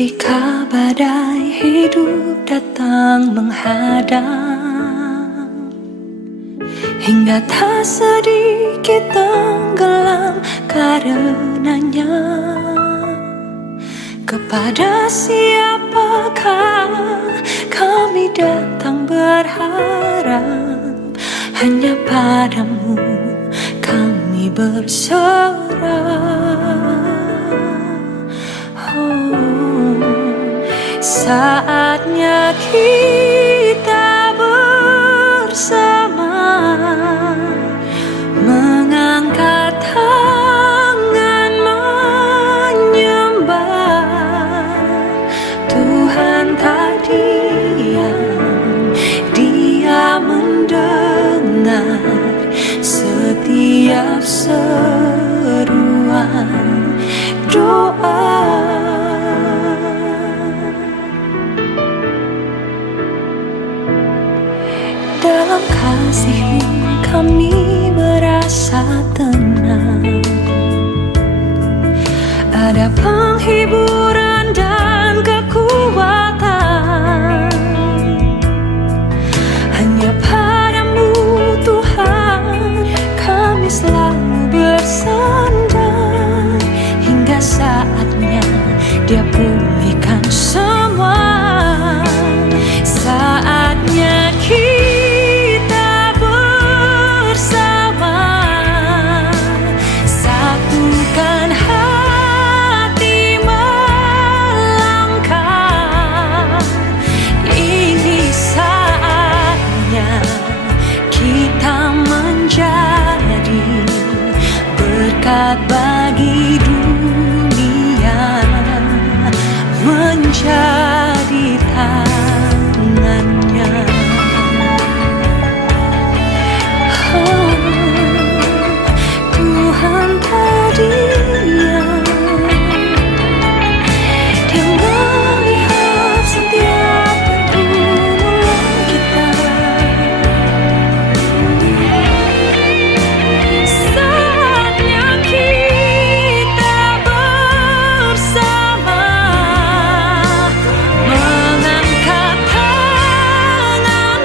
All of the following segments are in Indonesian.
Ketika badai hidup datang menghadang, hingga tak sedikit tenggelam karenanya, kepada siapakah kami datang berharap? Hanya padamu kami berserah. Saatnya kita bersama mengangkat tangan menyembah Tuhan. Tak diam, Dia mendengar setiap seruan doa. Dalam kasih-Mu kami merasa tenang, ada penghiburan dan kekuatan. Hanya padamu Tuhan kami selalu bersandar, hingga saatnya Dia pulihkan semua. Saatnya kita bersama satukan hati melangkah. Ini saatnya kita menjadi berkat bagi dunia, menjadi tangannya. Tuhan tak diam, Dia melihat setiap pergumulan kita. Saatnya kita bersama mengangkat tangan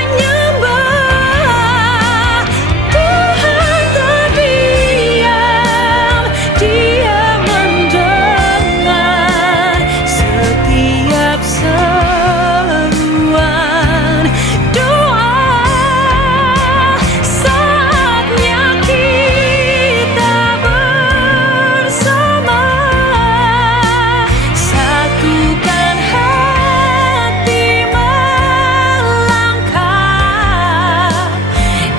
menyembah Tuhan. Tak diam, Dia mendengar setiap seruan doa. Saatnya kita bersama satukan hati melangkah.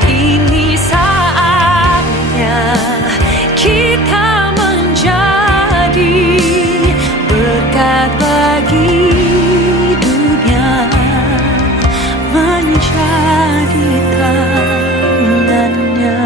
Ini saatnya kita menjadi berkat bagi dunia, menjadi tangannya.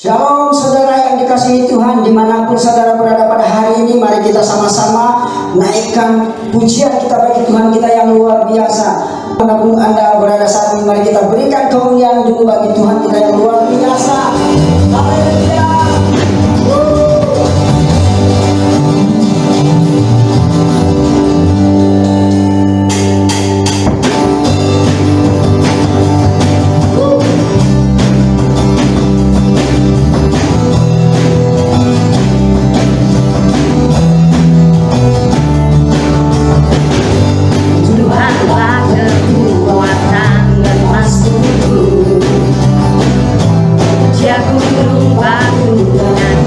Shalom saudara yang dikasihi Tuhan, dimanapun saudara berada pada hari ini, mari kita sama-sama naikkan pujian kita bagi Tuhan kita yang luar biasa. Dimanapun Anda berada saat ini, mari kita berikan kemuliaan dulu bagi Tuhan kita yang luar biasa. Haleluya. Tuhanlah kekuatan dan mas tubuh, jago gunung batu dengan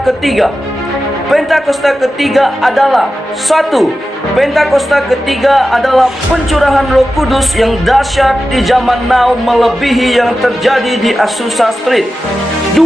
Pentakosta ketiga. Pentakosta ketiga adalah 1. Pentakosta ketiga adalah pencurahan Roh Kudus yang dahsyat di zaman now melebihi yang terjadi di Azusa Street. 2.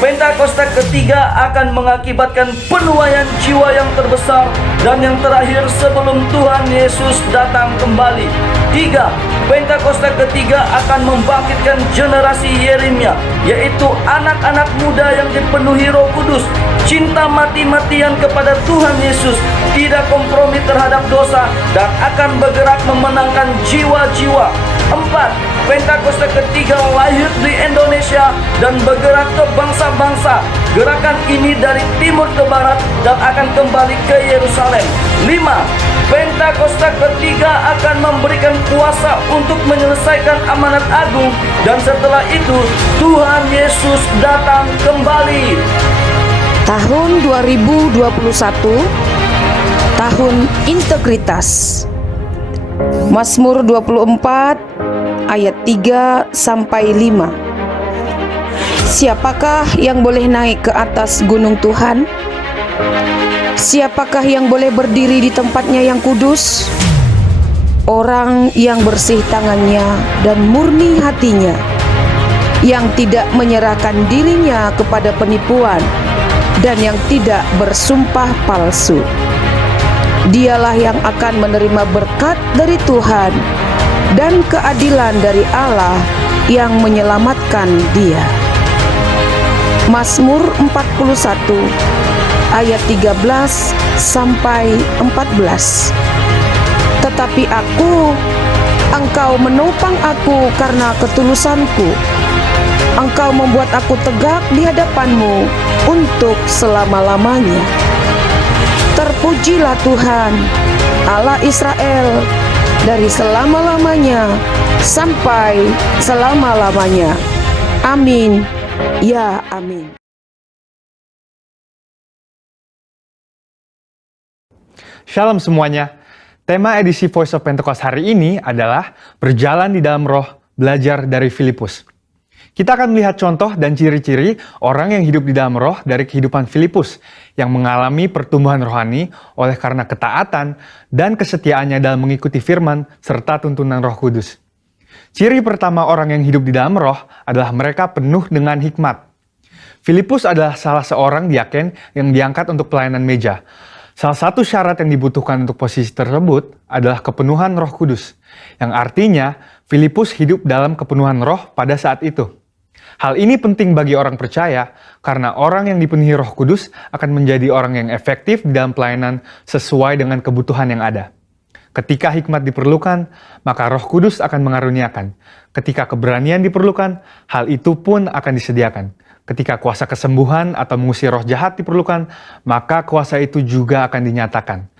Pentakosta ketiga akan mengakibatkan penuaian jiwa yang terbesar dan yang terakhir sebelum Tuhan Yesus datang kembali. 3. Pentakosta ketiga akan membangkitkan generasi Yeremia, yaitu anak-anak muda yang dipenuhi Roh Kudus, cinta mati-matian kepada Tuhan Yesus, tidak kompromi terhadap dosa, dan akan bergerak memenangkan jiwa-jiwa. 4. Pentakosta ketiga lahir di Indonesia dan bergerak ke bangsa-bangsa. Gerakan ini dari timur ke barat dan akan kembali ke Yerusalem. 5. Pentakosta ketiga akan memberikan kuasa untuk menyelesaikan amanat agung, dan setelah itu Tuhan Yesus datang kembali. Tahun 2021, tahun integritas. Mazmur 24 ayat 3 sampai 5. Siapakah yang boleh naik ke atas gunung Tuhan? Siapakah yang boleh berdiri di tempatnya yang kudus? Orang yang bersih tangannya dan murni hatinya, yang tidak menyerahkan dirinya kepada penipuan dan yang tidak bersumpah palsu. Dialah yang akan menerima berkat dari Tuhan dan keadilan dari Allah yang menyelamatkan dia. Mazmur 41 ayat 13 sampai 14. Tetapi Engkau menopang aku karena ketulusanku. Engkau membuat aku tegak di hadapan-Mu untuk selama-lamanya. Terpujilah Tuhan, Allah Israel, dari selama-lamanya sampai selama-lamanya. Amin. Ya, amin. Shalom semuanya. Tema edisi Voice of Pentecost hari ini adalah berjalan di dalam roh, belajar dari Filipus. Kita akan melihat contoh dan ciri-ciri orang yang hidup di dalam roh dari kehidupan Filipus yang mengalami pertumbuhan rohani oleh karena ketaatan dan kesetiaannya dalam mengikuti firman serta tuntunan Roh Kudus. Ciri pertama orang yang hidup di dalam roh adalah mereka penuh dengan hikmat. Filipus adalah salah seorang diaken yang diangkat untuk pelayanan meja. Salah satu syarat yang dibutuhkan untuk posisi tersebut adalah kepenuhan Roh Kudus, yang artinya Filipus hidup dalam kepenuhan roh pada saat itu. Hal ini penting bagi orang percaya karena orang yang dipenuhi Roh Kudus akan menjadi orang yang efektif di dalam pelayanan sesuai dengan kebutuhan yang ada. Ketika hikmat diperlukan, maka Roh Kudus akan mengaruniakan. Ketika keberanian diperlukan, hal itu pun akan disediakan. Ketika kuasa kesembuhan atau mengusir roh jahat diperlukan, maka kuasa itu juga akan dinyatakan.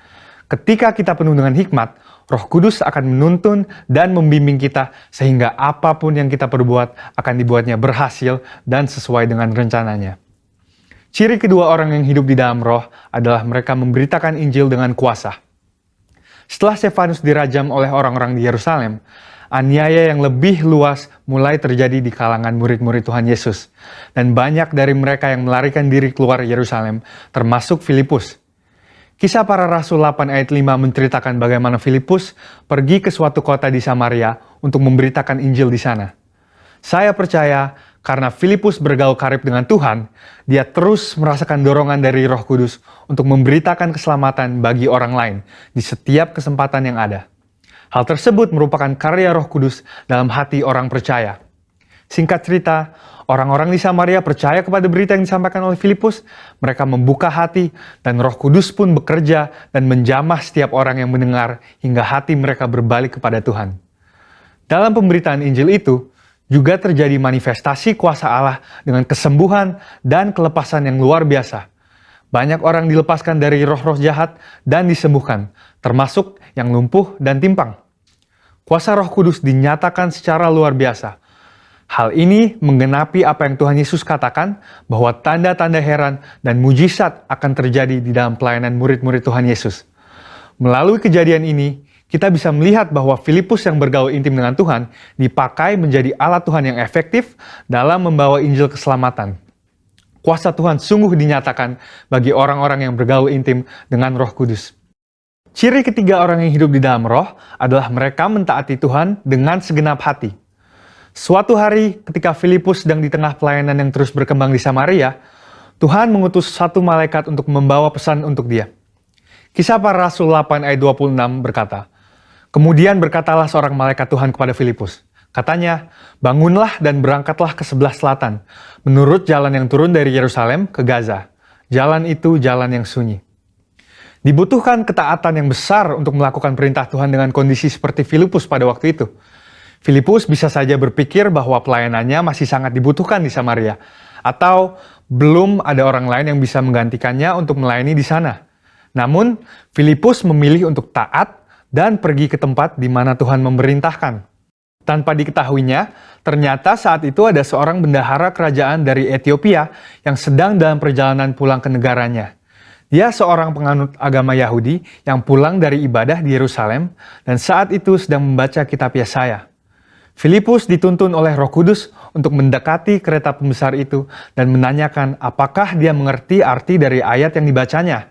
Ketika kita penuh dengan hikmat, Roh Kudus akan menuntun dan membimbing kita sehingga apapun yang kita perbuat akan dibuatnya berhasil dan sesuai dengan rencananya. Ciri kedua orang yang hidup di dalam roh adalah mereka memberitakan Injil dengan kuasa. Setelah Stefanus dirajam oleh orang-orang di Yerusalem, aniaya yang lebih luas mulai terjadi di kalangan murid-murid Tuhan Yesus. Dan banyak dari mereka yang melarikan diri keluar Yerusalem, termasuk Filipus. Kisah Para Rasul 8 ayat 5 menceritakan bagaimana Filipus pergi ke suatu kota di Samaria untuk memberitakan Injil di sana. Saya percaya karena Filipus bergaul karib dengan Tuhan, dia terus merasakan dorongan dari Roh Kudus untuk memberitakan keselamatan bagi orang lain di setiap kesempatan yang ada. Hal tersebut merupakan karya Roh Kudus dalam hati orang percaya. Singkat cerita, orang-orang di Samaria percaya kepada berita yang disampaikan oleh Filipus. Mereka membuka hati dan Roh Kudus pun bekerja dan menjamah setiap orang yang mendengar hingga hati mereka berbalik kepada Tuhan. Dalam pemberitaan Injil itu, juga terjadi manifestasi kuasa Allah dengan kesembuhan dan kelepasan yang luar biasa. Banyak orang dilepaskan dari roh-roh jahat dan disembuhkan, termasuk yang lumpuh dan timpang. Kuasa Roh Kudus dinyatakan secara luar biasa. Hal ini menggenapi apa yang Tuhan Yesus katakan bahwa tanda-tanda heran dan mujizat akan terjadi di dalam pelayanan murid-murid Tuhan Yesus. Melalui kejadian ini, kita bisa melihat bahwa Filipus yang bergaul intim dengan Tuhan dipakai menjadi alat Tuhan yang efektif dalam membawa Injil keselamatan. kuasa Tuhan sungguh dinyatakan bagi orang-orang yang bergaul intim dengan Roh Kudus. Ciri ketiga orang yang hidup di dalam Roh adalah mereka mentaati Tuhan dengan segenap hati. Suatu hari ketika Filipus sedang di tengah pelayanan yang terus berkembang di Samaria, Tuhan mengutus satu malaikat untuk membawa pesan untuk dia. Kisah Para Rasul 8 ayat 26 berkata, "Kemudian berkatalah seorang malaikat Tuhan kepada Filipus. Katanya, bangunlah dan berangkatlah ke sebelah selatan, menurut jalan yang turun dari Yerusalem ke Gaza. Jalan itu jalan yang sunyi." Dibutuhkan ketaatan yang besar untuk melakukan perintah Tuhan dengan kondisi seperti Filipus pada waktu itu. Filipus bisa saja berpikir bahwa pelayanannya masih sangat dibutuhkan di Samaria, atau belum ada orang lain yang bisa menggantikannya untuk melayani di sana. Namun, Filipus memilih untuk taat dan pergi ke tempat di mana Tuhan memerintahkan. Tanpa diketahuinya, ternyata saat itu ada seorang bendahara kerajaan dari Ethiopia yang sedang dalam perjalanan pulang ke negaranya. Dia seorang penganut agama Yahudi yang pulang dari ibadah di Yerusalem dan saat itu sedang membaca kitab Yesaya. Filipus dituntun oleh Roh Kudus untuk mendekati kereta pembesar itu dan menanyakan apakah dia mengerti arti dari ayat yang dibacanya.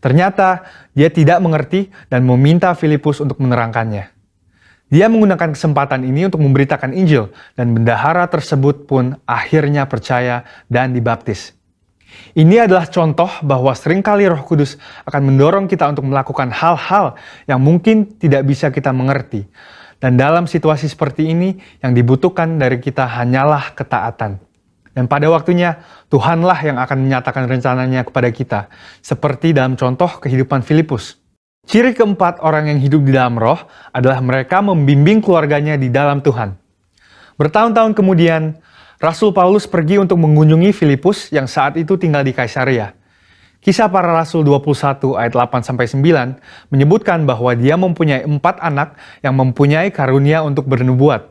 Ternyata dia tidak mengerti dan meminta Filipus untuk menerangkannya. Dia menggunakan kesempatan ini untuk memberitakan Injil dan bendahara tersebut pun akhirnya percaya dan dibaptis. Ini adalah contoh bahwa seringkali Roh Kudus akan mendorong kita untuk melakukan hal-hal yang mungkin tidak bisa kita mengerti. Dan dalam situasi seperti ini, yang dibutuhkan dari kita hanyalah ketaatan. Dan pada waktunya, Tuhanlah yang akan menyatakan rencananya kepada kita, seperti dalam contoh kehidupan Filipus. Ciri keempat orang yang hidup di dalam Roh adalah mereka membimbing keluarganya di dalam Tuhan. Bertahun-tahun kemudian, Rasul Paulus pergi untuk mengunjungi Filipus yang saat itu tinggal di Kaisaria. Kisah Para Rasul 21 ayat 8-9 menyebutkan bahwa dia mempunyai 4 anak yang mempunyai karunia untuk bernubuat.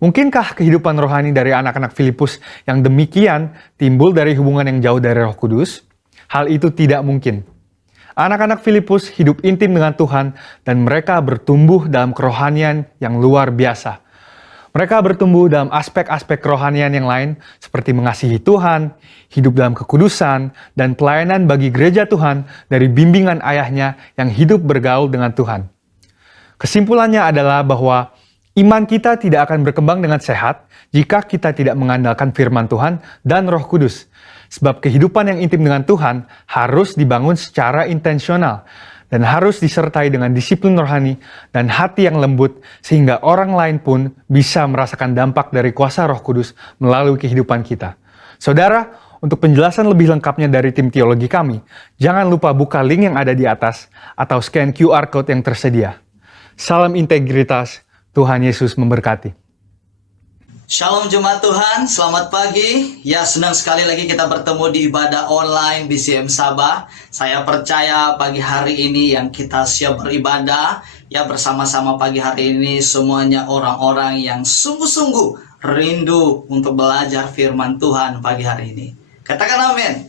Mungkinkah kehidupan rohani dari anak-anak Filipus yang demikian timbul dari hubungan yang jauh dari Roh Kudus? Hal itu tidak mungkin. Anak-anak Filipus hidup intim dengan Tuhan dan mereka bertumbuh dalam kerohanian yang luar biasa. Mereka bertumbuh dalam aspek-aspek kerohanian yang lain seperti mengasihi Tuhan, hidup dalam kekudusan, dan pelayanan bagi gereja Tuhan dari bimbingan ayahnya yang hidup bergaul dengan Tuhan. Kesimpulannya adalah bahwa iman kita tidak akan berkembang dengan sehat jika kita tidak mengandalkan firman Tuhan dan Roh Kudus. Sebab kehidupan yang intim dengan Tuhan harus dibangun secara intensional dan harus disertai dengan disiplin rohani dan hati yang lembut sehingga orang lain pun bisa merasakan dampak dari kuasa Roh Kudus melalui kehidupan kita. Saudara, untuk penjelasan lebih lengkapnya dari tim teologi kami, jangan lupa buka link yang ada di atas atau scan QR Code yang tersedia. Salam integritas, Tuhan Yesus memberkati. Shalom jemaat Tuhan, selamat pagi. Ya, senang sekali lagi kita bertemu di ibadah online BCM Sabah. Saya percaya pagi hari ini yang kita siap beribadah, ya bersama-sama pagi hari ini semuanya orang-orang yang sungguh-sungguh rindu untuk belajar firman Tuhan pagi hari ini. Katakan amin.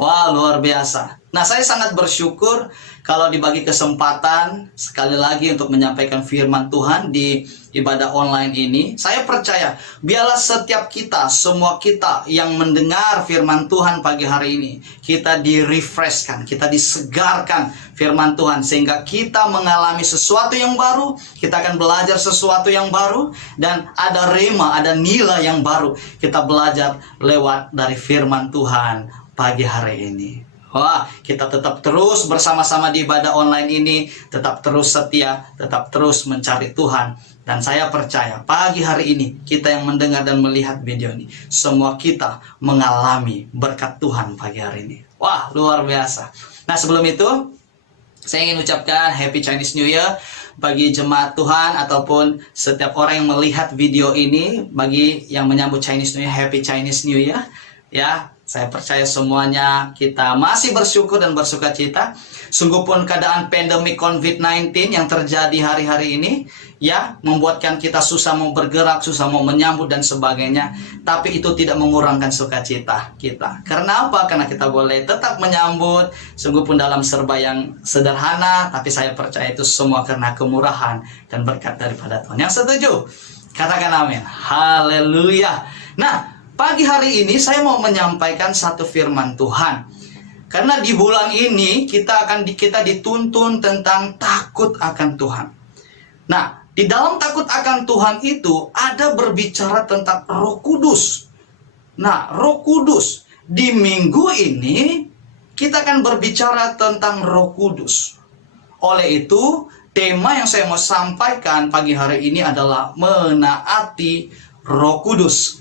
Wah, luar biasa. Nah, saya sangat bersyukur kalau dibagi kesempatan sekali lagi untuk menyampaikan firman Tuhan di ibadah online ini. Saya percaya, biarlah setiap kita, semua kita yang mendengar firman Tuhan pagi hari ini, kita di-refreshkan, kita disegarkan firman Tuhan, sehingga kita mengalami sesuatu yang baru, kita akan belajar sesuatu yang baru, dan ada rema, ada nilai yang baru. Kita belajar lewat dari firman Tuhan pagi hari ini. Wah, kita tetap terus bersama-sama di ibadah online ini, tetap terus setia, tetap terus mencari Tuhan. Dan saya percaya pagi hari ini kita yang mendengar dan melihat video ini, semua kita mengalami berkat Tuhan pagi hari ini. Wah, luar biasa. Nah, sebelum itu saya ingin ucapkan Happy Chinese New Year bagi jemaat Tuhan ataupun setiap orang yang melihat video ini. Bagi yang menyambut Chinese New Year, Happy Chinese New Year. Ya, saya percaya semuanya kita masih bersyukur dan bersuka cita. Sungguh pun keadaan pandemi COVID-19 yang terjadi hari-hari ini, ya, membuatkan kita susah mau bergerak, susah mau menyambut dan sebagainya. Tapi itu tidak mengurangkan sukacita kita. Karena apa? Karena kita boleh tetap menyambut, sungguh pun dalam serba yang sederhana. Tapi saya percaya itu semua karena kemurahan dan berkat daripada Tuhan. Yang setuju? Katakan amin. Haleluya. Nah, pagi hari ini saya mau menyampaikan satu firman Tuhan. Karena di bulan ini kita dituntun tentang takut akan Tuhan. Nah, di dalam takut akan Tuhan itu ada berbicara tentang Roh Kudus. Nah, Roh Kudus di minggu ini kita akan berbicara tentang Roh Kudus. Oleh itu, tema yang saya mau sampaikan pagi hari ini adalah menaati Roh Kudus.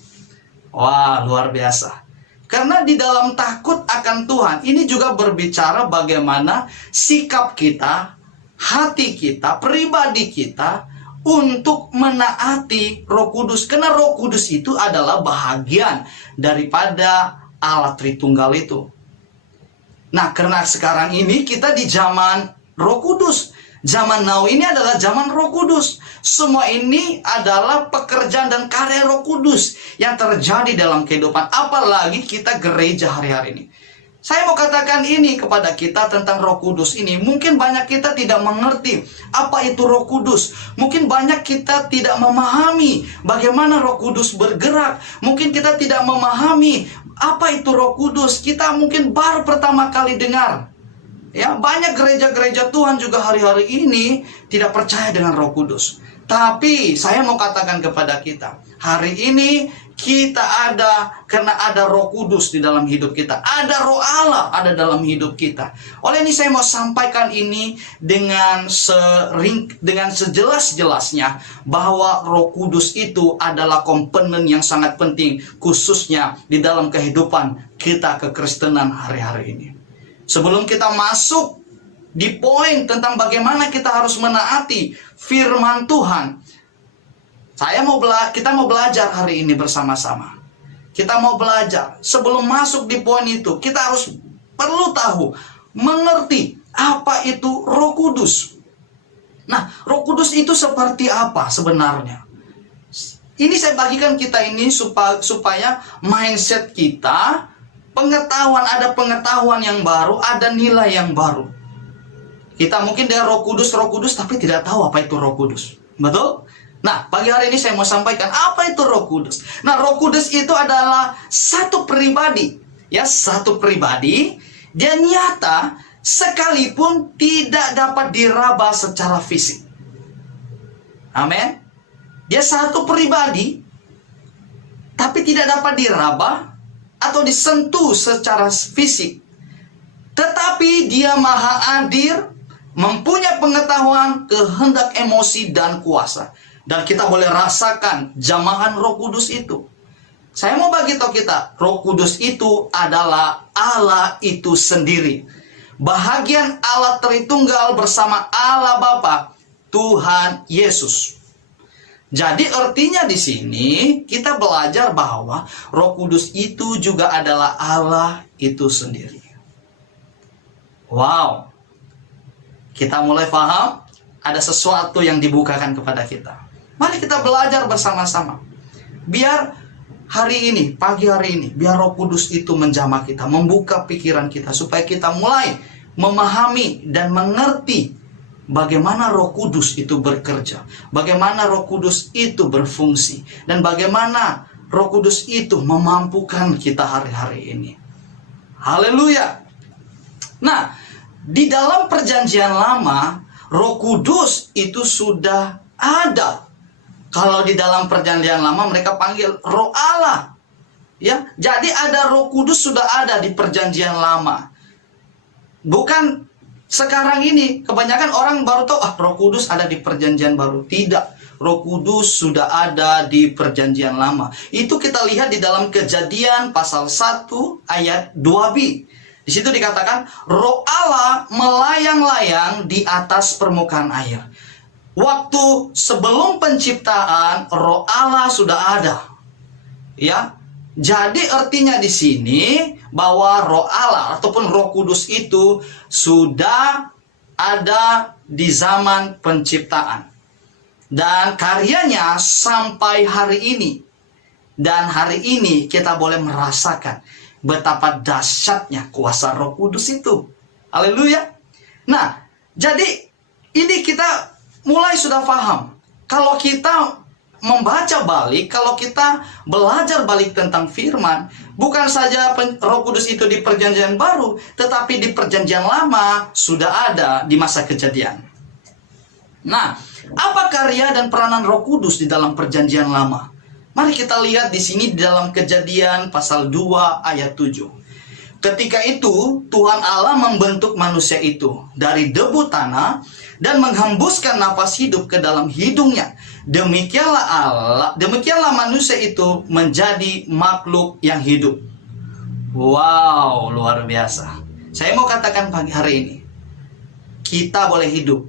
Wah, luar biasa. Karena di dalam takut akan Tuhan ini juga berbicara bagaimana sikap kita, hati kita, pribadi kita untuk menaati Roh Kudus. Karena Roh Kudus itu adalah bahagian daripada Allah Tritunggal itu. Nah, karena sekarang ini kita di zaman Roh Kudus. Zaman now ini adalah zaman Roh Kudus. Semua ini adalah pekerjaan dan karya Roh Kudus yang terjadi dalam kehidupan. Apalagi kita gereja hari-hari ini. Saya mau katakan ini kepada kita tentang Roh Kudus ini. Mungkin banyak kita tidak mengerti apa itu Roh Kudus. Mungkin banyak kita tidak memahami bagaimana Roh Kudus bergerak. Mungkin kita tidak memahami apa itu Roh Kudus. Kita mungkin baru pertama kali dengar. Ya, banyak gereja-gereja Tuhan juga hari-hari ini tidak percaya dengan Roh Kudus. Tapi saya mau katakan kepada kita, hari ini kita ada karena ada Roh Kudus di dalam hidup kita. Ada Roh Allah ada dalam hidup kita. Oleh ini saya mau sampaikan ini dengan sejelas-jelasnya bahwa Roh Kudus itu adalah komponen yang sangat penting khususnya di dalam kehidupan kita kekristenan hari-hari ini. Sebelum kita masuk di poin tentang bagaimana kita harus menaati firman Tuhan, kita mau belajar hari ini bersama-sama. Kita mau belajar. Sebelum masuk di poin itu, kita perlu tahu, mengerti apa itu Roh Kudus. Nah, Roh Kudus itu seperti apa sebenarnya? Ini saya bagikan kita ini supaya mindset kita, ada pengetahuan yang baru, ada nilai yang baru. Kita mungkin dengan Roh Kudus, tapi tidak tahu apa itu Roh Kudus. Betul? Nah, pagi hari ini saya mau sampaikan apa itu Roh Kudus. Nah, Roh Kudus itu adalah satu pribadi. Ya, satu pribadi. Dia nyata sekalipun tidak dapat diraba secara fisik. Amin. Dia satu pribadi, tapi tidak dapat diraba atau disentuh secara fisik. Tetapi dia maha hadir, mempunyai pengetahuan, kehendak, emosi, dan kuasa. Dan kita boleh rasakan jamahan Roh Kudus itu. Saya mau bagi tahu kita, Roh Kudus itu adalah Allah itu sendiri. Bahagian Allah Tritunggal bersama Allah Bapa, Tuhan Yesus. Jadi artinya di sini kita belajar bahwa Roh Kudus itu juga adalah Allah itu sendiri. Wow. Kita mulai paham, ada sesuatu yang dibukakan kepada kita. Mari kita belajar bersama-sama. Biar hari ini, pagi hari ini, biar Roh Kudus itu menjamah kita, membuka pikiran kita supaya kita mulai memahami dan mengerti bagaimana Roh Kudus itu bekerja, bagaimana Roh Kudus itu berfungsi, dan bagaimana Roh Kudus itu memampukan kita hari-hari ini. Haleluya. Nah, di dalam perjanjian lama, Roh Kudus itu sudah ada. Kalau di dalam perjanjian lama mereka panggil Roh Allah. Ya, jadi ada Roh Kudus sudah ada di perjanjian lama. Bukan sekarang ini, kebanyakan orang baru tahu, Roh Kudus ada di perjanjian baru. Tidak, Roh Kudus sudah ada di perjanjian lama. Itu kita lihat di dalam Kejadian pasal 1 ayat 2b. Di situ dikatakan, Roh Allah melayang-layang di atas permukaan air. Waktu sebelum penciptaan, Roh Allah sudah ada. Ya, jadi artinya di sini bahwa Roh Allah ataupun Roh Kudus itu sudah ada di zaman penciptaan. Dan karyanya sampai hari ini. Dan hari ini kita boleh merasakan betapa dahsyatnya kuasa Roh Kudus itu. Haleluya. Nah, jadi ini kita mulai sudah paham. Kalau kita membaca balik, kalau kita belajar balik tentang firman, bukan saja Roh Kudus itu di Perjanjian Baru, tetapi di Perjanjian Lama sudah ada di masa Kejadian. Nah, apa karya dan peranan Roh Kudus di dalam Perjanjian Lama? Mari kita lihat di sini di dalam Kejadian pasal 2 ayat 7. Ketika itu Tuhan Allah membentuk manusia itu dari debu tanah dan menghembuskan nafas hidup ke dalam hidungnya. Demikianlah manusia itu menjadi makhluk yang hidup. Wow, luar biasa. Saya mau katakan pagi hari ini, kita boleh hidup,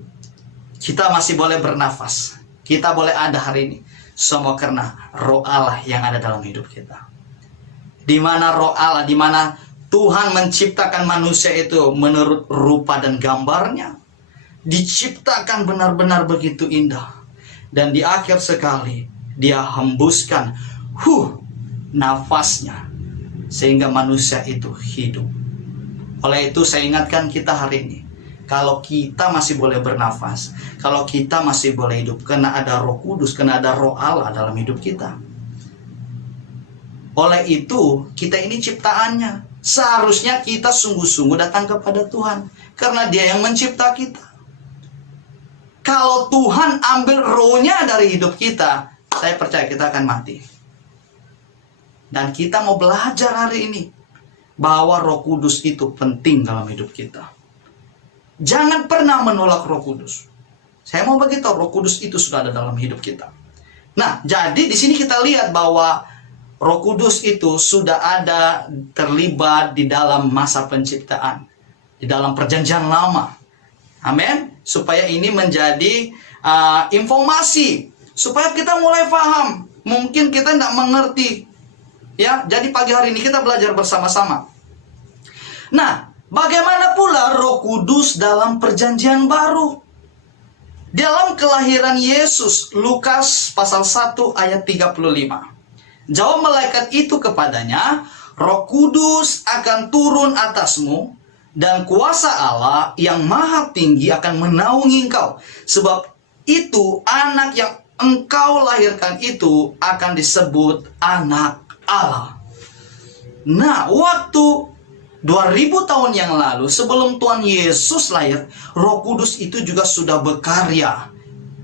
kita masih boleh bernafas, kita boleh ada hari ini, semua karena Roh Allah yang ada dalam hidup kita. Di mana Roh Allah, di mana Tuhan menciptakan manusia itu menurut rupa dan gambarnya, diciptakan benar-benar begitu indah. Dan di akhir sekali Dia hembuskan nafasnya sehingga manusia itu hidup. Oleh itu saya ingatkan kita hari ini, kalau kita masih boleh bernafas, kalau kita masih boleh hidup, karena ada Roh Kudus, karena ada Roh Allah dalam hidup kita. Oleh itu kita ini ciptaannya, seharusnya kita sungguh-sungguh datang kepada Tuhan, karena Dia yang mencipta kita. Kalau Tuhan ambil rohnya dari hidup kita, saya percaya kita akan mati. Dan kita mau belajar hari ini bahwa Roh Kudus itu penting dalam hidup kita. Jangan pernah menolak Roh Kudus. Saya mau beritahu, Roh Kudus itu sudah ada dalam hidup kita. Nah, jadi di sini kita lihat bahwa Roh Kudus itu sudah ada terlibat di dalam masa penciptaan, di dalam Perjanjian Lama. Amin. Supaya ini menjadi informasi, supaya kita mulai paham. Mungkin kita tidak mengerti, ya. Jadi pagi hari ini kita belajar bersama-sama. Nah, bagaimana pula Roh Kudus dalam Perjanjian Baru? Dalam kelahiran Yesus, Lukas pasal 1 ayat 35. Jawab malaikat itu kepadanya, Roh Kudus akan turun atasmu, dan kuasa Allah yang maha tinggi akan menaungi engkau. Sebab itu anak yang engkau lahirkan itu akan disebut anak Allah. Nah, waktu 2000 tahun yang lalu sebelum Tuhan Yesus lahir, Roh Kudus itu juga sudah berkarya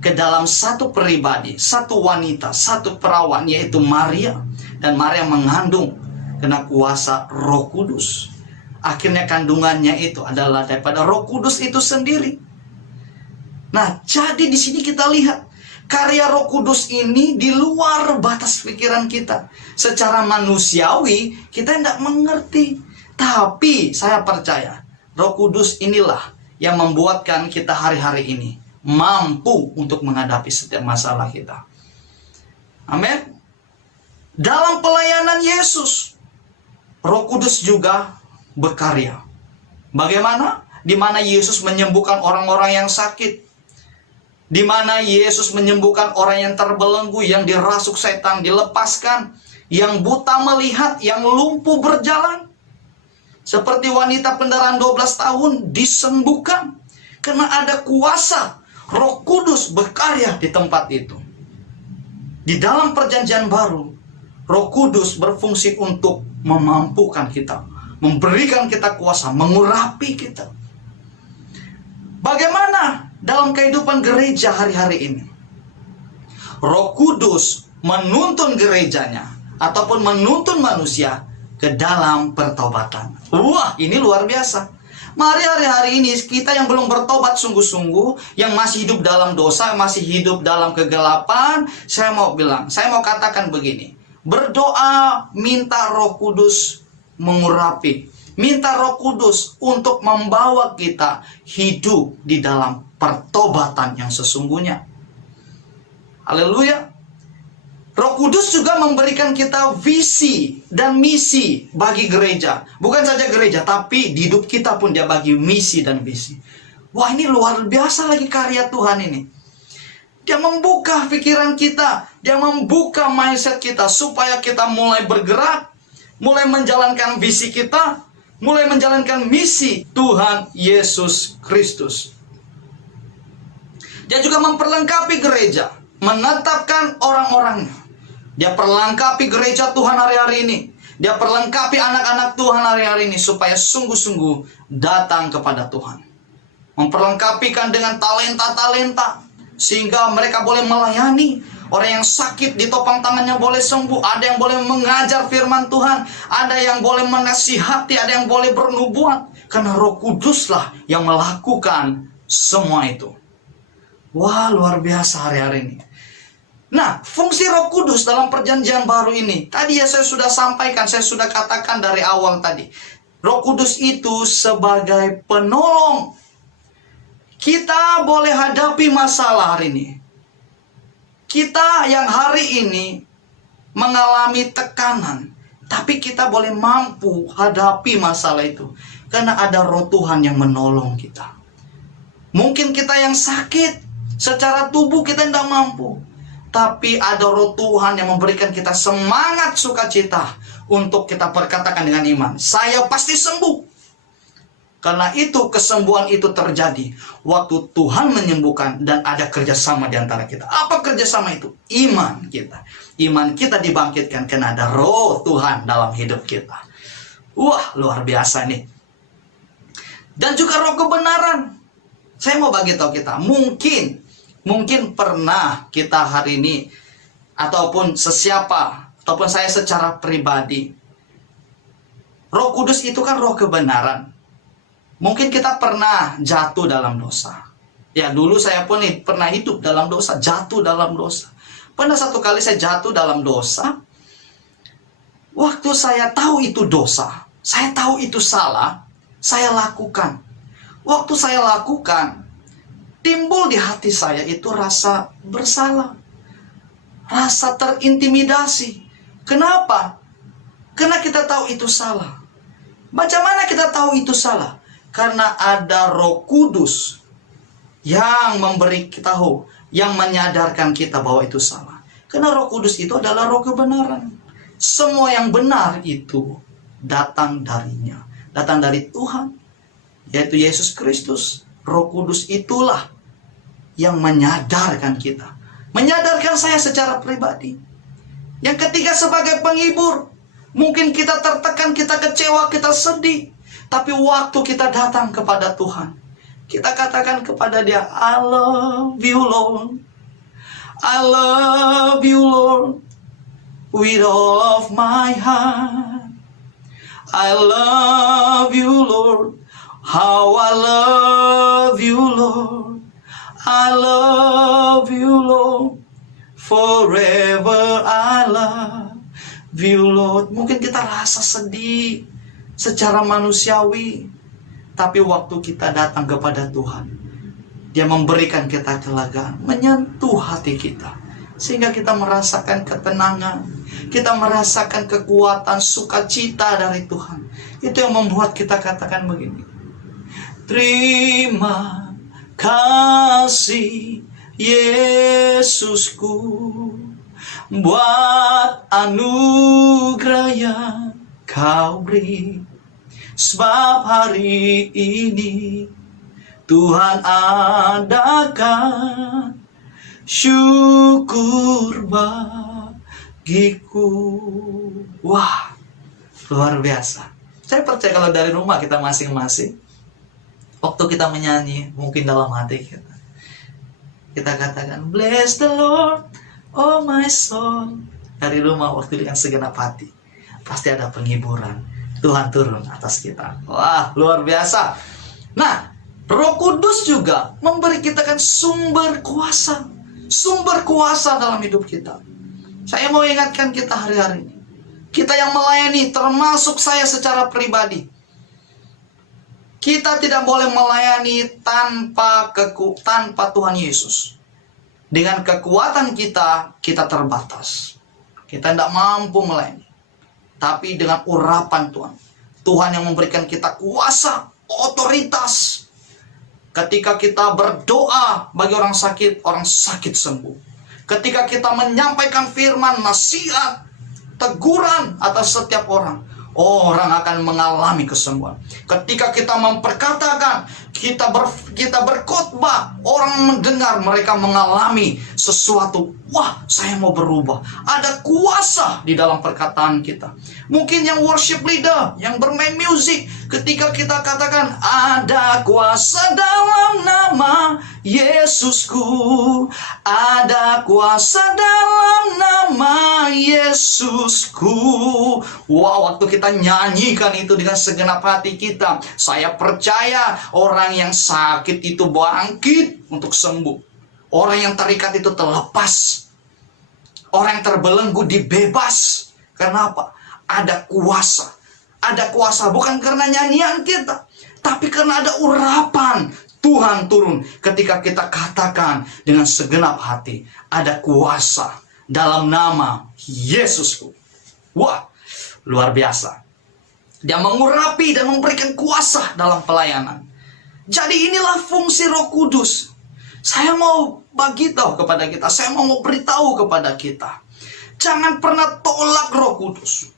ke dalam satu pribadi, satu wanita, satu perawan, yaitu Maria. Dan Maria mengandung kena kuasa Roh Kudus. Akhirnya kandungannya itu adalah daripada Roh Kudus itu sendiri. Nah, jadi di sini kita lihat karya Roh Kudus ini di luar batas pikiran kita. Secara manusiawi kita tidak mengerti. Tapi saya percaya Roh Kudus inilah yang membuatkan kita hari-hari ini mampu untuk menghadapi setiap masalah kita. Amin. Dalam pelayanan Yesus, Roh Kudus juga berkarya. Bagaimana? Di mana Yesus menyembuhkan orang-orang yang sakit. Di mana Yesus menyembuhkan orang yang terbelenggu, yang dirasuk setan, dilepaskan, yang buta melihat, yang lumpuh berjalan. Seperti wanita pendarahan 12 tahun disembuhkan karena ada kuasa Roh Kudus berkarya di tempat itu. Di dalam Perjanjian Baru, Roh Kudus berfungsi untuk memampukan kita, memberikan kita kuasa, mengurapi kita. Bagaimana dalam kehidupan gereja hari-hari ini? Roh Kudus menuntun gerejanya ataupun menuntun manusia ke dalam pertobatan. Wah, ini luar biasa. Mari hari-hari ini kita yang belum bertobat sungguh-sungguh, yang masih hidup dalam dosa, masih hidup dalam kegelapan, saya mau katakan begini. Berdoa, minta Roh Kudus mengurapi. Minta Roh Kudus untuk membawa kita hidup di dalam pertobatan yang sesungguhnya. Haleluya. Roh Kudus juga memberikan kita visi dan misi bagi gereja. Bukan saja gereja, tapi di hidup kita pun Dia bagi misi dan visi. Wah, ini luar biasa lagi karya Tuhan ini. Dia membuka pikiran kita, Dia membuka mindset kita supaya kita mulai bergerak, mulai menjalankan visi kita, mulai menjalankan misi Tuhan Yesus Kristus. Dia juga memperlengkapi gereja, menetapkan orang-orangnya. Dia perlengkapi gereja Tuhan hari-hari ini. Dia perlengkapi anak-anak Tuhan hari-hari ini supaya sungguh-sungguh datang kepada Tuhan. Memperlengkapikan dengan talenta-talenta sehingga mereka boleh melayani. Orang yang sakit ditopang tangannya boleh sembuh. Ada yang boleh mengajar firman Tuhan. Ada yang boleh menasihati. Ada yang boleh bernubuat. Karena Roh Kuduslah yang melakukan semua itu. Wah, luar biasa hari-hari ini. Nah, fungsi Roh Kudus dalam perjanjian baru ini, tadi ya saya sudah sampaikan, saya sudah katakan dari awal tadi. Roh Kudus itu sebagai penolong. Kita boleh hadapi masalah hari ini. Kita yang hari ini mengalami tekanan, tapi kita boleh mampu hadapi masalah itu. Karena ada Roh Tuhan yang menolong kita. Mungkin kita yang sakit, secara tubuh kita tidak mampu. Tapi ada Roh Tuhan yang memberikan kita semangat sukacita untuk kita perkatakan dengan iman, saya pasti sembuh. Karena itu kesembuhan itu terjadi waktu Tuhan menyembuhkan dan ada kerjasama di antara kita. Apa kerjasama itu? Iman kita. Iman kita dibangkitkan karena ada Roh Tuhan dalam hidup kita. Wah, luar biasa nih. Dan juga roh kebenaran. Saya mau bagi tahu kita, mungkin pernah kita hari ini, ataupun sesiapa, ataupun saya secara pribadi, Roh Kudus itu kan roh kebenaran. Mungkin kita pernah jatuh dalam dosa. Ya, dulu saya pun pernah hidup dalam dosa, jatuh dalam dosa. Pernah satu kali saya jatuh dalam dosa. Waktu saya tahu itu dosa, saya tahu itu salah, saya lakukan. Waktu saya lakukan, timbul di hati saya itu rasa bersalah, rasa terintimidasi. Kenapa? Karena kita tahu itu salah. Bagaimana kita tahu itu salah? Karena ada Roh Kudus yang memberi kita tahu, yang menyadarkan kita bahwa itu salah. Karena Roh Kudus itu adalah roh kebenaran. Semua yang benar itu datang darinya, datang dari Tuhan, yaitu Yesus Kristus. Roh Kudus itulah yang menyadarkan kita, menyadarkan saya secara pribadi. Yang ketiga, sebagai penghibur. Mungkin kita tertekan, kita kecewa, kita sedih. Tapi waktu kita datang kepada Tuhan, kita katakan kepada Dia, I love you Lord, I love you Lord, with all of my heart. I love you Lord, how I love you Lord, I love you Lord, forever I love you Lord. Mungkin kita rasa sedih secara manusiawi, tapi waktu kita datang kepada Tuhan, Dia memberikan kita kelegaan, menyentuh hati kita, sehingga kita merasakan ketenangan, kita merasakan kekuatan, sukacita dari Tuhan. Itu yang membuat kita katakan begini, terima kasih Yesusku, buat anugerah yang Kau beri. Sebab hari ini Tuhan adakan syukur bagiku. Wah, luar biasa. Saya percaya kalau dari rumah kita masing-masing, waktu kita menyanyi, mungkin dalam hati kita katakan, bless the Lord, oh my soul. Dari rumah waktu dengan segenap hati, pasti ada penghiburan. Tuhan turun atas kita. Wah, luar biasa. Nah, Roh Kudus juga memberi kita kan sumber kuasa. Sumber kuasa dalam hidup kita. Saya mau ingatkan kita hari-hari ini. Kita yang melayani, termasuk saya secara pribadi. Kita tidak boleh melayani tanpa Tuhan Yesus. Dengan kekuatan kita terbatas. Kita tidak mampu melayani. Tapi dengan urapan Tuhan, Tuhan yang memberikan kita kuasa, otoritas. Ketika kita berdoa bagi orang sakit sembuh. Ketika kita menyampaikan firman, nasihat, teguran atas setiap orang, orang akan mengalami kesembuhan. Ketika kita memperkatakan, kita berkhotbah, orang mendengar, mereka mengalami sesuatu. Wah, saya mau berubah. Ada kuasa di dalam perkataan kita. Mungkin yang worship leader, yang bermain musik, ketika kita katakan ada kuasa dalam nama Yesusku, ada kuasa dalam nama Yesusku. Wah, waktu kita nyanyikan itu dengan segenap hati kita, saya percaya orang yang sakit itu bangkit untuk sembuh. Orang yang terikat itu terlepas. Orang yang terbelenggu dibebas. Karena apa? Ada kuasa. Ada kuasa bukan karena nyanyian kita, tapi karena ada urapan Tuhan turun ketika kita katakan dengan segenap hati, ada kuasa dalam nama Yesusku. Wah, luar biasa. Dia mengurapi dan memberikan kuasa dalam pelayanan. Jadi inilah fungsi Roh Kudus. Saya mau bagi tahu kepada kita, saya mau beritahu kepada kita, jangan pernah tolak Roh Kudus.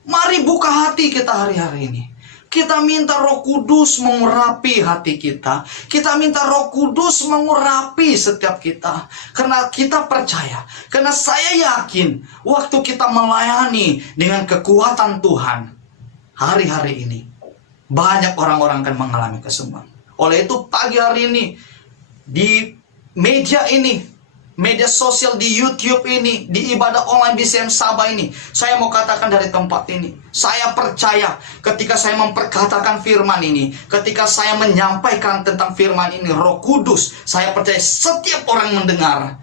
Mari buka hati kita hari-hari ini. Kita minta Roh Kudus mengurapi hati kita. Kita minta Roh Kudus mengurapi setiap kita. Karena kita percaya. Karena saya yakin waktu kita melayani dengan kekuatan Tuhan, hari-hari ini banyak orang-orang akan mengalami kesembuhan. Oleh itu pagi hari ini, di media ini, media sosial, di YouTube ini, di ibadah online BCM Sabah ini, saya mau katakan dari tempat ini, saya percaya ketika saya memperkatakan firman ini, ketika saya menyampaikan tentang firman ini, Roh Kudus, saya percaya setiap orang mendengar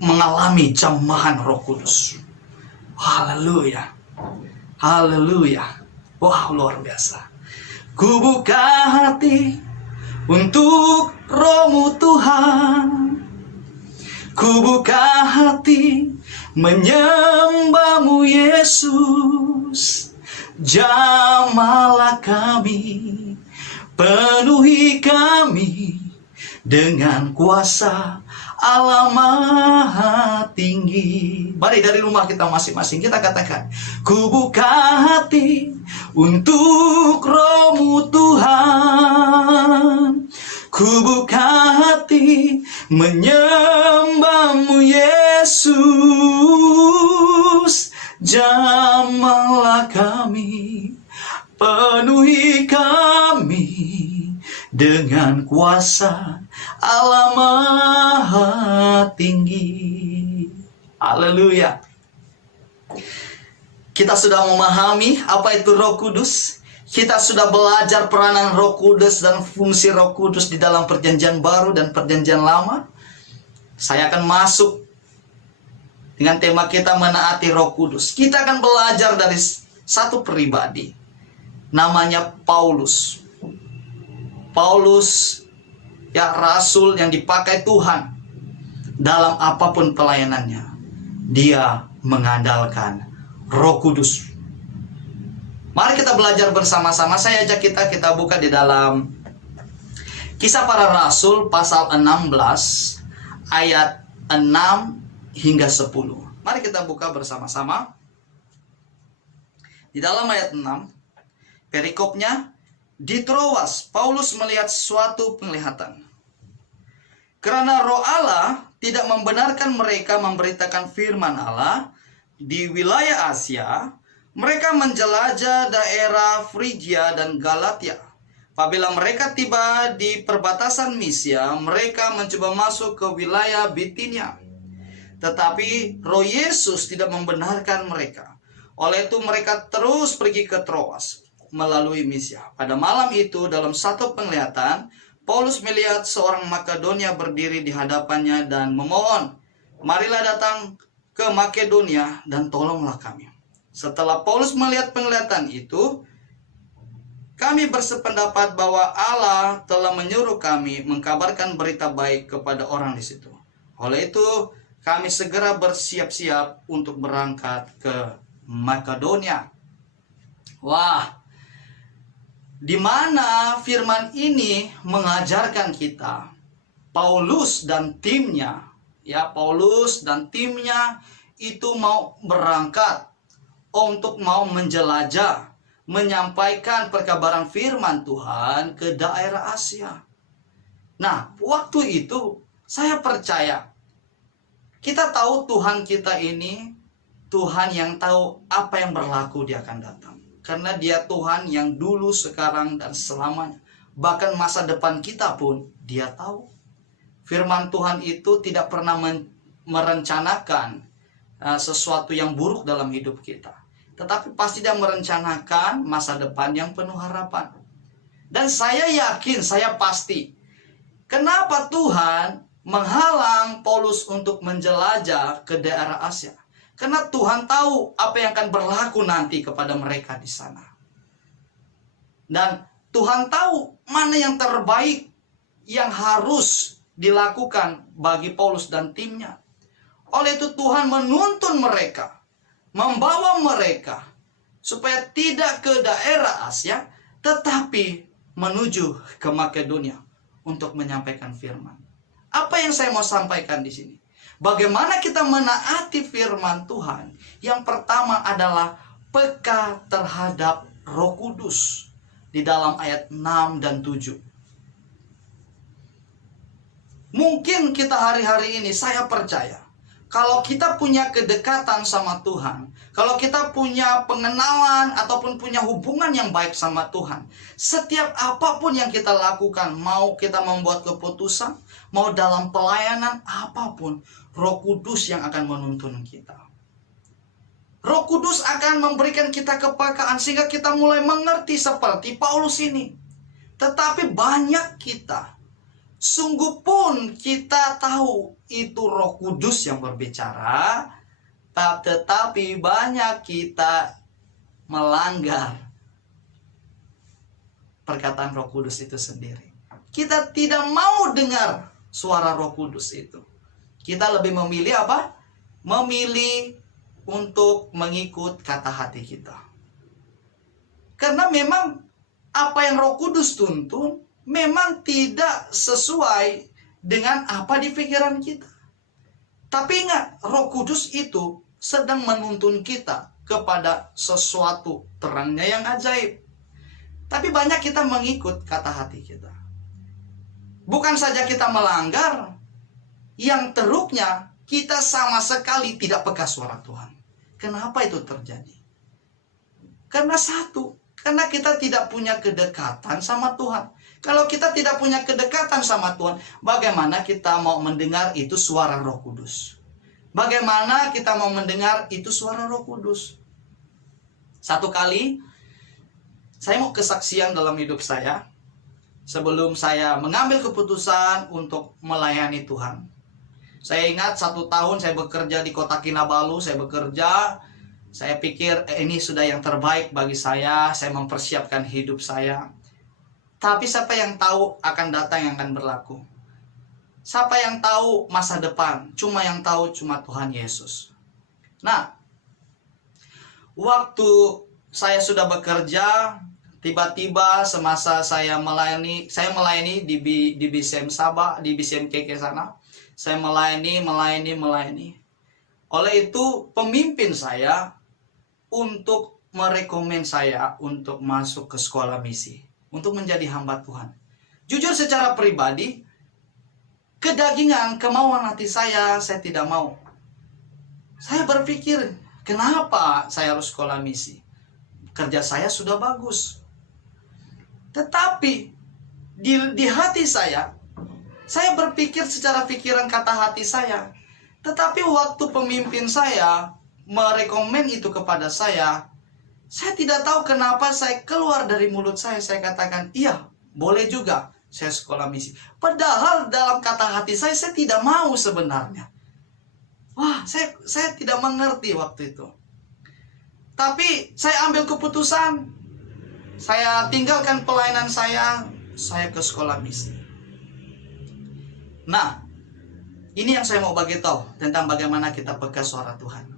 mengalami jamahan Roh Kudus. Haleluya. Haleluya. Wah, luar biasa. Ku buka hati untuk Roh-Mu Tuhan. Ku buka hati menyembah-Mu Yesus. Jamalah kami, penuhi kami dengan kuasa Allah Maha Tinggi. Mari dari rumah kita masing-masing kita katakan, ku buka hati untuk Roh-Mu Tuhan. Ku buka hati menyembah-Mu Yesus. Jamalah kami, penuhi kami dengan kuasa Allah Maha Tinggi. Haleluya. Kita sudah memahami apa itu Roh Kudus. Kita sudah belajar peranan Roh Kudus dan fungsi Roh Kudus di dalam Perjanjian Baru dan Perjanjian Lama. Saya akan masuk dengan tema kita menaati Roh Kudus. Kita akan belajar dari satu pribadi, namanya Paulus. Paulus, ya, rasul yang dipakai Tuhan dalam apapun pelayanannya. Dia mengandalkan Roh Kudus. Mari kita belajar bersama-sama. Saya ajak kita buka di dalam Kisah Para Rasul pasal 16 ayat 6 hingga 10. Mari kita buka bersama-sama. Di dalam ayat 6, perikopnya, di Troas, Paulus melihat suatu penglihatan. Karena Roh Allah tidak membenarkan mereka memberitakan firman Allah di wilayah Asia, mereka menjelajah daerah Frigia dan Galatia. Apabila mereka tiba di perbatasan Misia, mereka mencoba masuk ke wilayah Bitinia. Tetapi Roh Yesus tidak membenarkan mereka. Oleh itu mereka terus pergi ke Troas melalui Misia. Pada malam itu dalam satu penglihatan, Paulus melihat seorang Makedonia berdiri di hadapannya dan memohon, marilah datang ke Makedonia dan tolonglah kami. Setelah Paulus melihat penglihatan itu, kami bersependapat bahwa Allah telah menyuruh kami mengkabarkan berita baik kepada orang di situ. Oleh itu, kami segera bersiap-siap untuk berangkat ke Makedonia. Wah, di mana firman ini mengajarkan kita, Paulus dan timnya, ya, Paulus dan timnya itu mau berangkat untuk mau menjelajah, menyampaikan perkabaran firman Tuhan ke daerah Asia. Nah, waktu itu saya percaya, kita tahu Tuhan kita ini Tuhan yang tahu apa yang berlaku dia akan datang. Karena dia Tuhan yang dulu, sekarang, dan selamanya. Bahkan masa depan kita pun dia tahu. Firman Tuhan itu tidak pernah merencanakan sesuatu yang buruk dalam hidup kita. Tetapi pasti dia merencanakan masa depan yang penuh harapan. Dan saya yakin, saya pasti, kenapa Tuhan menghalang Paulus untuk menjelajah ke daerah Asia? Karena Tuhan tahu apa yang akan berlaku nanti kepada mereka di sana. Dan Tuhan tahu mana yang terbaik yang harus dilakukan bagi Paulus dan timnya. Oleh itu Tuhan menuntun mereka, membawa mereka supaya tidak ke daerah Asia, tetapi menuju ke Makedonia untuk menyampaikan firman. Apa yang saya mau sampaikan di sini? Bagaimana kita menaati firman Tuhan? Yang pertama adalah peka terhadap Roh Kudus di dalam ayat 6 dan 7. Mungkin kita hari-hari ini, saya percaya, kalau kita punya kedekatan sama Tuhan, kalau kita punya pengenalan ataupun punya hubungan yang baik sama Tuhan, setiap apapun yang kita lakukan, mau kita membuat keputusan, mau dalam pelayanan apapun, Roh Kudus yang akan menuntun kita. Roh Kudus akan memberikan kita kepekaan sehingga kita mulai mengerti seperti Paulus ini. Tetapi banyak kita, sungguh pun kita tahu itu Roh Kudus yang berbicara, tetapi banyak kita melanggar perkataan Roh Kudus itu sendiri. Kita tidak mau dengar suara Roh Kudus itu. Kita lebih memilih apa? Memilih untuk mengikut kata hati kita. Karena memang apa yang Roh Kudus tuntun memang tidak sesuai dengan apa di pikiran kita. Tapi ingat, Roh Kudus itu sedang menuntun kita kepada sesuatu terangnya yang ajaib. Tapi banyak kita mengikut kata hati kita. Bukan saja kita melanggar, yang teruknya kita sama sekali tidak peka suara Tuhan. Kenapa itu terjadi? Karena karena kita tidak punya kedekatan sama Tuhan. Kalau kita tidak punya kedekatan sama Tuhan, bagaimana kita mau mendengar itu suara Roh Kudus? Bagaimana kita mau mendengar itu suara Roh Kudus? Satu kali, saya mau kesaksian dalam hidup saya. Sebelum saya mengambil keputusan untuk melayani Tuhan. Saya ingat 1 tahun saya bekerja di kota Kinabalu, saya pikir ini sudah yang terbaik bagi saya mempersiapkan hidup saya. Tapi siapa yang tahu akan datang yang akan berlaku? Siapa yang tahu masa depan? Yang tahu cuma Tuhan Yesus. Nah, waktu saya sudah bekerja, tiba-tiba semasa saya melayani di BCM Sabah, di BCM KK sana. Saya melayani. Oleh itu, pemimpin saya untuk merekomen saya untuk masuk ke sekolah misi, untuk menjadi hamba Tuhan. Jujur secara pribadi, kedagingan, kemauan hati saya tidak mau. Saya berpikir, kenapa saya harus sekolah misi? Kerja saya sudah bagus. Tetapi di hati saya berpikir secara pikiran kata hati saya. Tetapi waktu pemimpin saya merekomen itu kepada saya tidak tahu kenapa saya keluar dari mulut saya katakan, iya, boleh juga saya sekolah misi. Padahal dalam kata hati saya tidak mau sebenarnya. Wah, saya tidak mengerti waktu itu. Tapi saya ambil keputusan. Saya tinggalkan pelayanan saya ke sekolah misi. Nah, ini yang saya mau bagi tahu tentang bagaimana kita peka suara Tuhan.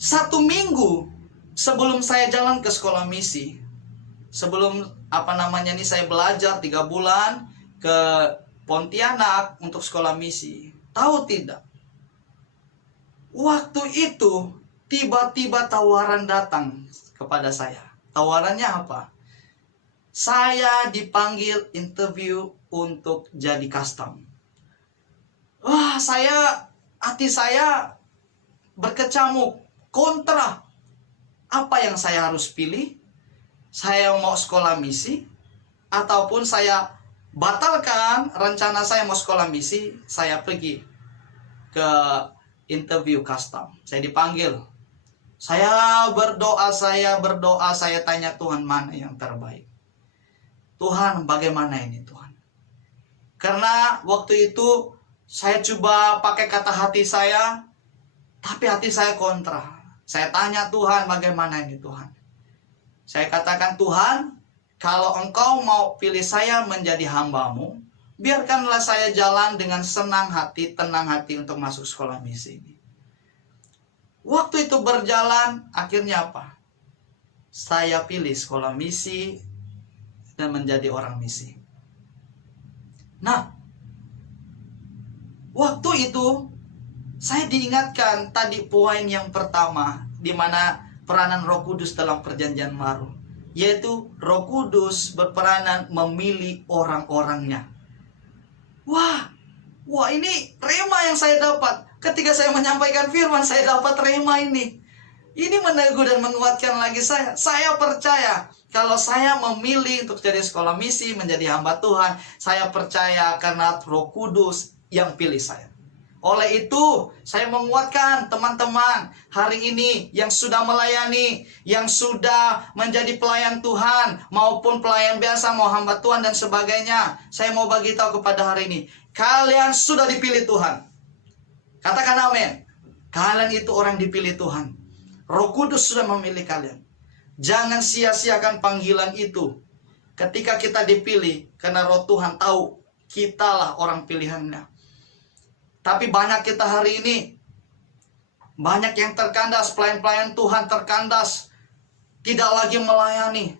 1 minggu sebelum saya jalan ke sekolah misi, sebelum saya belajar 3 bulan ke Pontianak untuk sekolah misi. Tahu tidak? Waktu itu tiba-tiba tawaran datang kepada saya. Tawarannya apa? Saya dipanggil interview untuk jadi custom. Wah, hati saya berkecamuk, kontra. Apa yang saya harus pilih? Saya mau sekolah misi, ataupun saya batalkan rencana saya mau sekolah misi, saya pergi ke interview custom. Saya dipanggil. Saya berdoa, saya tanya Tuhan, mana yang terbaik? Tuhan, bagaimana ini Tuhan? Karena waktu itu saya coba pakai kata hati saya, tapi hati saya kontra. Saya tanya Tuhan, bagaimana ini Tuhan? Saya katakan, Tuhan, kalau Engkau mau pilih saya menjadi hamba-Mu, biarkanlah saya jalan dengan senang hati, tenang hati untuk masuk sekolah misi ini. Waktu itu berjalan, akhirnya apa? Saya pilih sekolah misi dan menjadi orang misi. Nah, waktu itu saya diingatkan tadi poin yang pertama, di mana peranan Roh Kudus dalam perjanjian baru, yaitu Roh Kudus berperanan memilih orang-orangnya. Wah, ini rema yang saya dapat. Ketika saya menyampaikan firman, saya dapat rema ini. Ini meneguh dan menguatkan lagi saya. Saya percaya kalau saya memilih untuk jadi sekolah misi, menjadi hamba Tuhan, saya percaya karena Roh Kudus yang pilih saya. Oleh itu, saya menguatkan teman-teman hari ini yang sudah melayani, yang sudah menjadi pelayan Tuhan, maupun pelayan biasa, mau hamba Tuhan dan sebagainya. Saya mau bagi tahu kepada hari ini, kalian sudah dipilih Tuhan. Katakan amin. Kalian itu orang dipilih Tuhan. Roh Kudus sudah memilih kalian. Jangan sia-siakan panggilan itu. Ketika kita dipilih, karena Roh Tuhan tahu kitalah orang pilihannya. Tapi banyak kita hari ini, banyak yang terkandas, pelayan-pelayan Tuhan terkandas, tidak lagi melayani,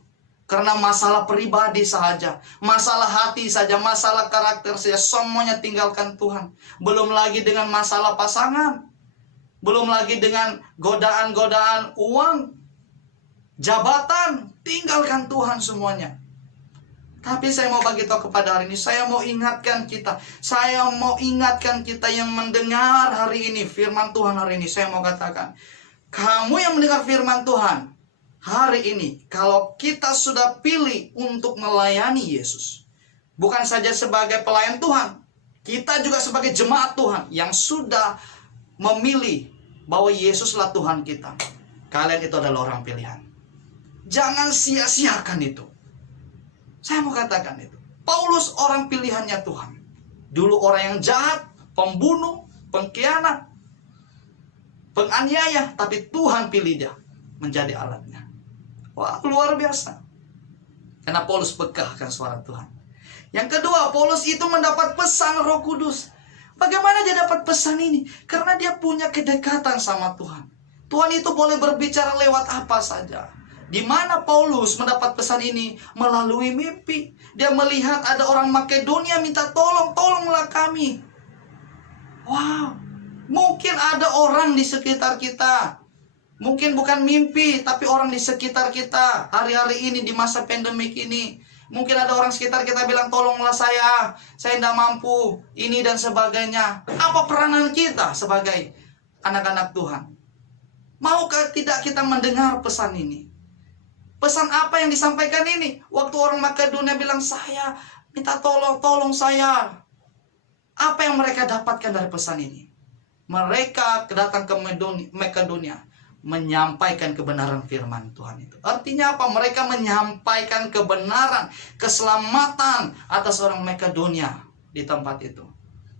karena masalah pribadi saja, masalah hati saja, masalah karakter saja, semuanya tinggalkan Tuhan. Belum lagi dengan masalah pasangan, belum lagi dengan godaan-godaan uang, jabatan, tinggalkan Tuhan semuanya. Tapi saya mau bagi tahu kepada hari ini, saya mau ingatkan kita yang mendengar hari ini, firman Tuhan hari ini, saya mau katakan, kamu yang mendengar firman Tuhan hari ini, kalau kita sudah pilih untuk melayani Yesus, bukan saja sebagai pelayan Tuhan, kita juga sebagai jemaat Tuhan yang sudah memilih bahwa Yesuslah Tuhan kita. Kalian itu adalah orang pilihan. Jangan sia-siakan itu. Saya mau katakan itu. Paulus orang pilihannya Tuhan. Dulu orang yang jahat, pembunuh, pengkhianat, penganiaya, tapi Tuhan pilih dia menjadi alatnya. Wah, luar biasa. Karena Paulus pekahkan suara Tuhan. Yang kedua, Paulus itu mendapat pesan Roh Kudus. Bagaimana dia dapat pesan ini? Karena dia punya kedekatan sama Tuhan. Tuhan itu boleh berbicara lewat apa saja. Di mana Paulus mendapat pesan ini? Melalui mimpi. Dia melihat ada orang Makedonia minta tolonglah kami. Wow, mungkin ada orang di sekitar kita. Mungkin bukan mimpi, tapi orang di sekitar kita hari-hari ini di masa pandemik ini. Mungkin ada orang sekitar kita bilang, tolonglah saya tidak mampu, ini dan sebagainya. Apa peranan kita sebagai anak-anak Tuhan? Maukah tidak kita mendengar pesan ini? Pesan apa yang disampaikan ini? Waktu orang Makedonia bilang, saya minta tolong saya. Apa yang mereka dapatkan dari pesan ini? Mereka datang ke Makedonia, menyampaikan kebenaran firman Tuhan itu. Artinya apa? Mereka menyampaikan kebenaran, keselamatan atas orang Makedonia di tempat itu.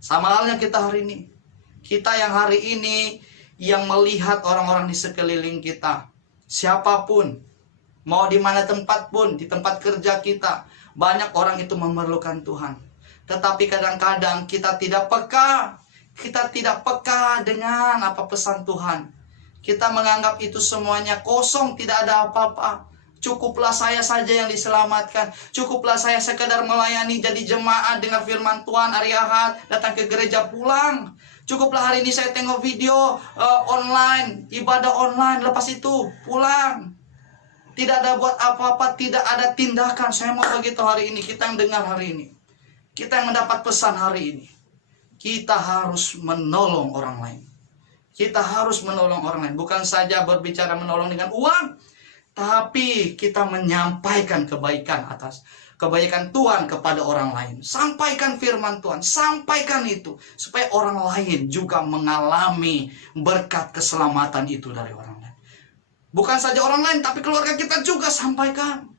Sama halnya kita hari ini. Kita yang hari ini, yang melihat orang-orang di sekeliling kita, siapapun, mau di mana tempat pun, di tempat kerja kita, banyak orang itu memerlukan Tuhan. Tetapi kadang-kadang kita tidak peka. Kita tidak peka dengan apa pesan Tuhan. Kita menganggap itu semuanya kosong, tidak ada apa-apa. Cukuplah saya saja yang diselamatkan. Cukuplah saya sekedar melayani jadi jemaat dengan firman Tuhan hari Ahad, datang ke gereja pulang. Cukuplah hari ini saya tengok video online, ibadah online, lepas itu pulang. Tidak ada buat apa-apa, tidak ada tindakan. Saya mau begitu hari ini, kita yang dengar hari ini. Kita yang mendapat pesan hari ini, kita harus menolong orang lain. Kita harus menolong orang lain. Bukan saja berbicara menolong dengan uang, tapi kita menyampaikan kebaikan Tuhan kepada orang lain. Sampaikan firman Tuhan, sampaikan itu supaya orang lain juga mengalami berkat keselamatan itu dari orang lain. Bukan saja orang lain, tapi keluarga kita juga sampaikan.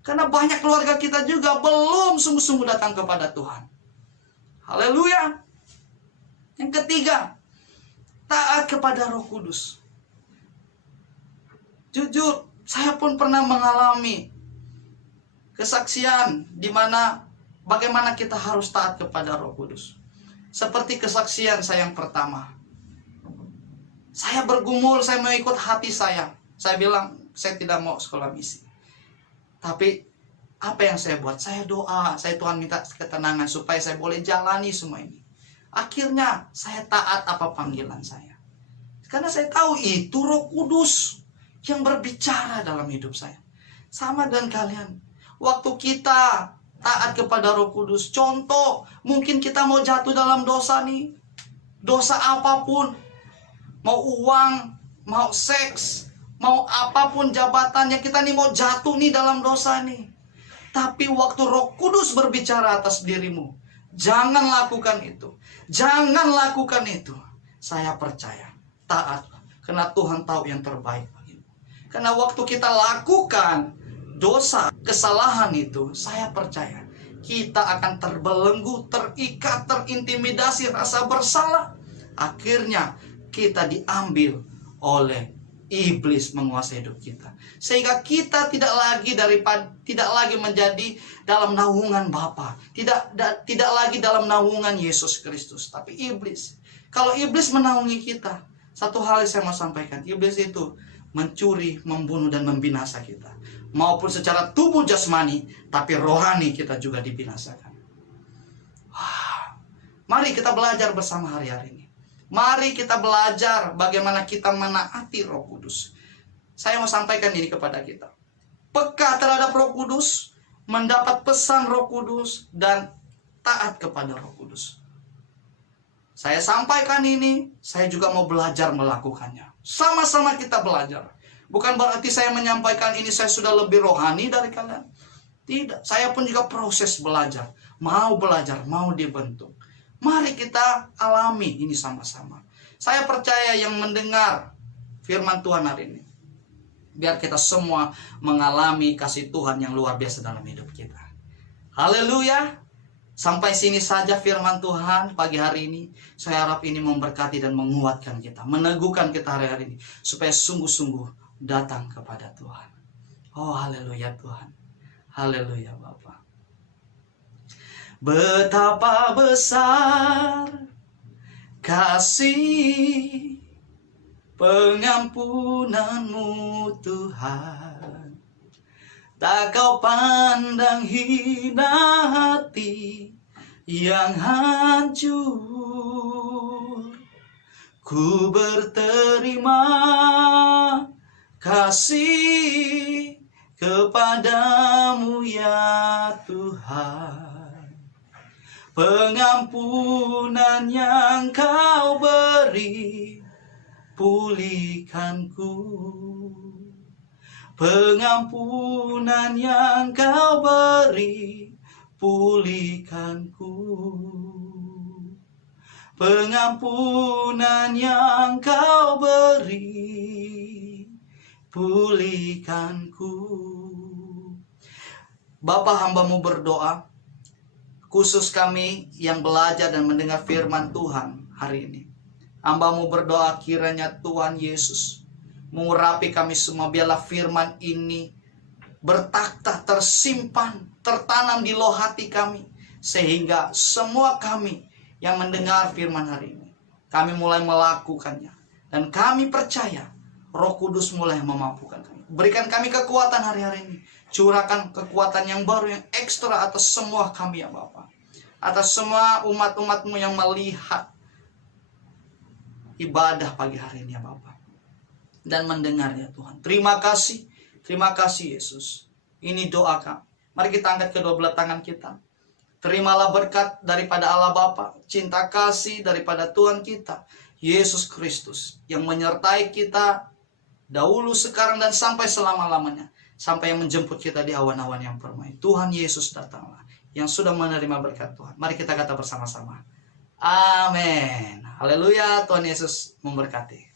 Karena banyak keluarga kita juga belum sungguh-sungguh datang kepada Tuhan. Haleluya. Yang ketiga, taat kepada Roh Kudus. Jujur, saya pun pernah mengalami kesaksian di mana bagaimana kita harus taat kepada Roh Kudus. Seperti kesaksian saya yang pertama. Saya bergumul, saya mau ikut hati saya. Saya bilang, saya tidak mau sekolah misi. Tapi apa yang saya buat? Saya doa, saya Tuhan minta ketenangan supaya saya boleh jalani semua ini. Akhirnya saya taat apa panggilan saya. Karena saya tahu itu Roh Kudus yang berbicara dalam hidup saya. Sama dengan kalian. Waktu kita taat kepada Roh Kudus, contoh, mungkin kita mau jatuh dalam dosa nih. Dosa apapun. Mau uang, mau seks, mau apapun jabatan yang kita nih mau jatuh nih dalam dosa nih. Tapi waktu Roh Kudus berbicara atas dirimu, jangan lakukan itu. Jangan lakukan itu. Saya percaya, taat. Karena Tuhan tahu yang terbaik bagimu. Karena waktu kita lakukan dosa, kesalahan itu, saya percaya kita akan terbelenggu, terikat, terintimidasi rasa bersalah. Akhirnya kita diambil oleh iblis menguasai hidup kita. Sehingga kita tidak lagi menjadi dalam naungan Bapa, tidak lagi dalam naungan Yesus Kristus, tapi iblis. Kalau iblis menaungi kita, satu hal yang saya mau sampaikan, iblis itu mencuri, membunuh dan membinasa kita. Maupun secara tubuh jasmani, tapi rohani kita juga dibinasakan. Mari kita belajar bersama hari-hari ini. Mari kita belajar bagaimana kita menaati Roh Kudus. Saya mau sampaikan ini kepada kita. Peka terhadap Roh Kudus, mendapat pesan Roh Kudus, dan taat kepada Roh Kudus. Saya sampaikan ini, saya juga mau belajar melakukannya. Sama-sama kita belajar. Bukan berarti saya menyampaikan ini saya sudah lebih rohani dari kalian. Tidak, saya pun juga proses belajar. Mau belajar, mau dibentuk. Mari kita alami ini sama-sama. Saya percaya yang mendengar firman Tuhan hari ini, biar kita semua mengalami kasih Tuhan yang luar biasa dalam hidup kita. Haleluya. Sampai sini saja firman Tuhan pagi hari ini. Saya harap ini memberkati dan menguatkan kita, meneguhkan kita hari-hari ini, supaya sungguh-sungguh datang kepada Tuhan. Oh haleluya Tuhan. Haleluya Bapa. Betapa besar kasih pengampunanmu Tuhan. Tak kau pandang hina hati yang hancur. Ku berterima kasih kepadamu ya Tuhan. Pengampunan yang kau beri, pulihkanku. Pengampunan yang kau beri, pulihkanku. Pengampunan yang kau beri, pulihkanku. Bapa, hamba-Mu berdoa, khusus kami yang belajar dan mendengar firman Tuhan hari ini. Hamba-Mu berdoa kiranya Tuhan Yesus mengurapi kami semua, biarlah firman ini bertakhta, tersimpan, tertanam di loh hati kami, sehingga semua kami yang mendengar firman hari ini, kami mulai melakukannya, dan kami percaya Roh Kudus mulai memampukan kami. Berikan kami kekuatan hari-hari ini, curahkan kekuatan yang baru, yang ekstra atas semua kami ya Bapa, atas semua umat-umat-Mu yang melihat ibadah pagi hari ini ya Bapa, dan mendengarnya Tuhan. Terima kasih Yesus. Ini doa kami. Mari kita angkat kedua belah tangan kita. Terimalah berkat daripada Allah Bapa, cinta kasih daripada Tuhan kita, Yesus Kristus, yang menyertai kita dahulu, sekarang, dan sampai selama-lamanya. Sampai yang menjemput kita di awan-awan yang permai. Tuhan Yesus datanglah, yang sudah menerima berkat Tuhan. Mari kita kata bersama-sama. Amin. Haleluya, Tuhan Yesus memberkati.